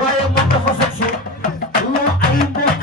waaye moom dafa fekk si lu ay mbokk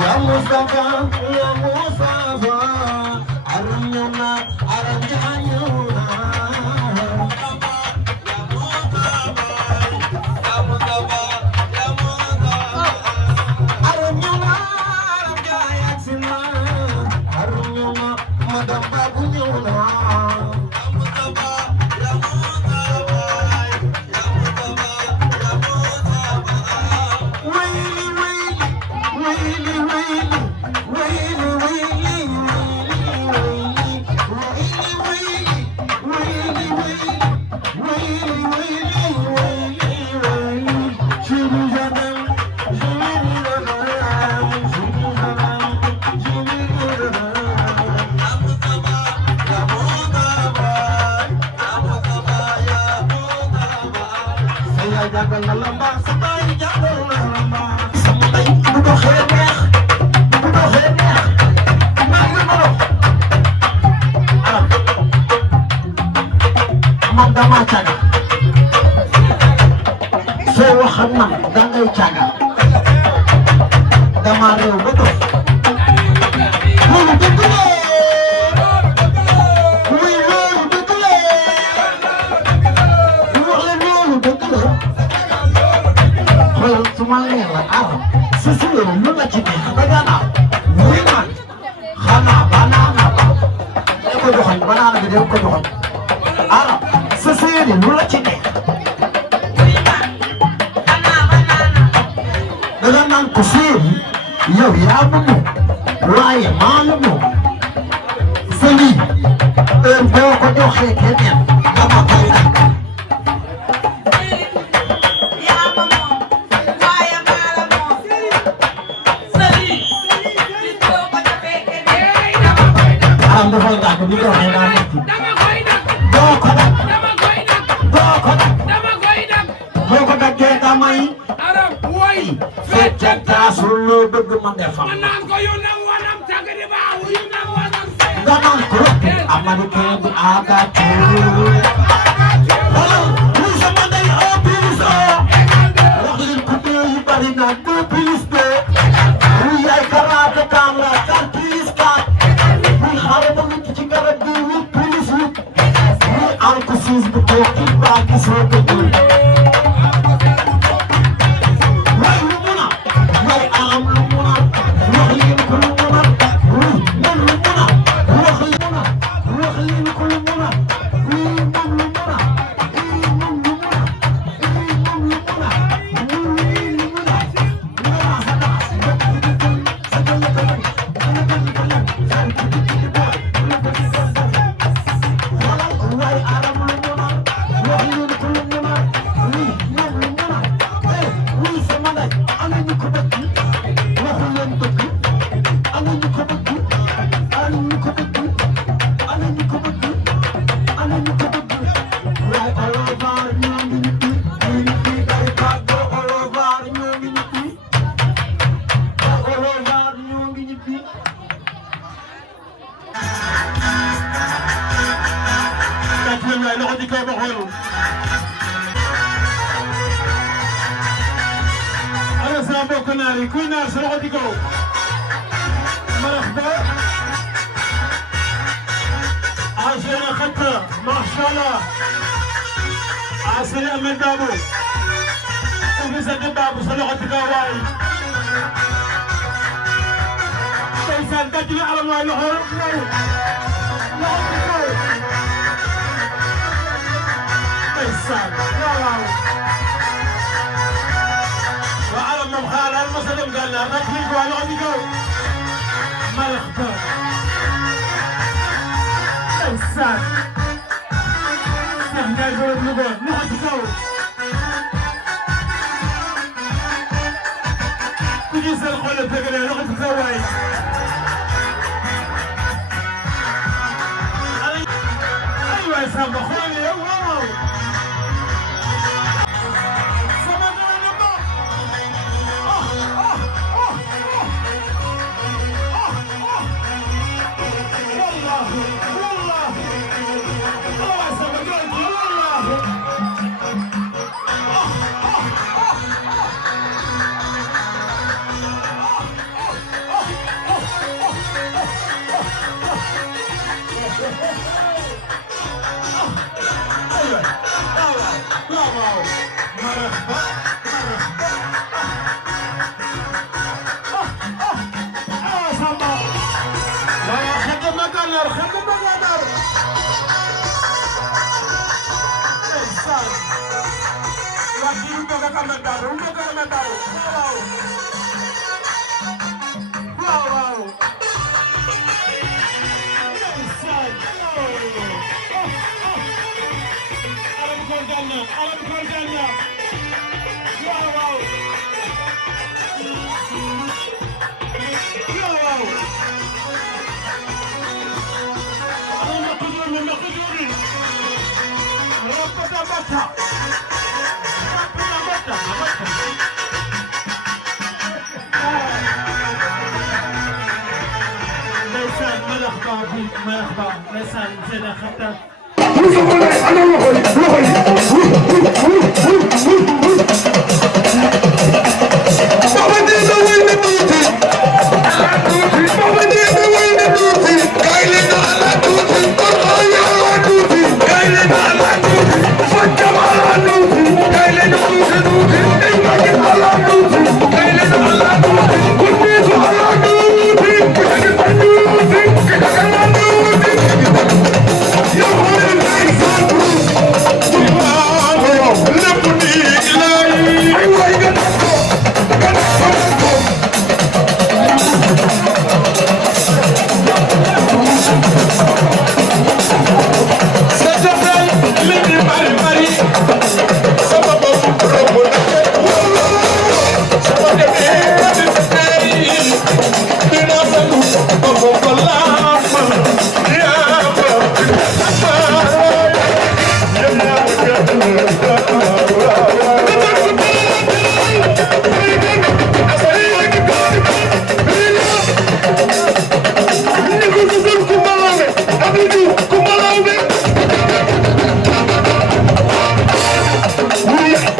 Ya Mustafa, ya Mustafa, arnyona jàngal na lamba sa baay jàngal na lamba sama day bu doxee neex bu doxee neex maa ngi moro alam man dama caga soo wax ak man dangay caga dama réew ba dof loolu dëgg la oui loolu dëgg la wax la loolu dëgg la xoolal su ma leen la aram si si loolu lu la ci neex ba gannaaw muy man xanaa banaana ba da ko joxoñ banaana bi da ko joxoñ aram si si lu la ci neex danga naan ko séeri yow yaa mu moom waaye maa la moom sëli heure boo ko joxee keneen dama koy dakk yaa ma moom waaye maa la moom sëli bis boo ko joxee keneen dama koy dakk aram dafay dakk bi doxee daa nekk dama koy dakk doo ko dakk dama koy dakk doo ko dakk dama koy dakk boo ko dakkee damay aram woy fecce taasul loo bëgg ma defam man naan ko yu nam wanam tagadi baawu yu nam wanam nga naan ko américain bi agaatu wala muy sama day un plus un wax leen ko deux yu bari na deux plus deux muy yaay karaate kaan la quatre plus quatre muy xale ba nit ci garab gi huit plus huit muy am ko six bu toog ci baa gisoo ko dul waaye lu mun a waaye aram lu mun a wax leen ko lu mun a man lu mun a wax leen ko lu mun a moom lu mun a moom lu mun a moom lu mun a waaye aram lu mun a wax leen ko lu mun a moom lu mun a oui sama ndey ana ñu ko bëgg waxu leen dëgg ana ñu ko bëgg ana ñu ko bëgg ana ñu ko bëgg ana ñu ko bëgg waaye olovaar ñoo ngi ñibbi ñu ñibbi day tàggoo olovaar ñoo ngi ñibbi olovaar ñoo ngi ñibbi kat leen waay loxo ci kaw ba xoolu ana sama mbokk naar yi kuy naar sa loxo ci kaw marax ba Asena Khatra mashallah Asena Ahmed Babou Ofisa de Babou sa loxo ci kaw waay ndeysaan daj na alam waay loxo ci kaw ndeysaan waaw waa alam moom xaaral ma sa dem gànnaar nag lii ko waa loxo ci kaw marax ba ndeysaan Cheikh Ndiaye borom Louga loxo ci kaw ku ci seen xol la bëgg ne loxo ci kaw waay ay waay Samba xool yow waaw sama gën a ba wallahi wallahi wallahi sama gën wallahi Bata. مرحبا نسان زينة خطر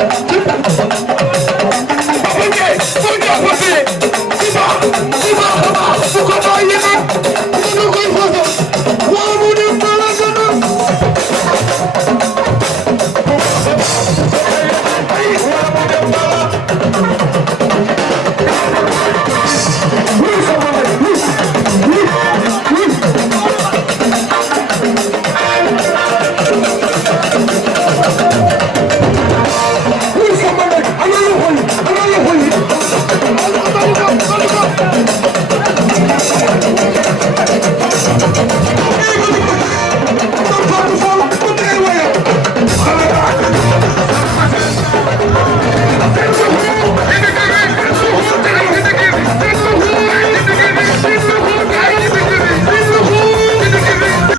Thank you.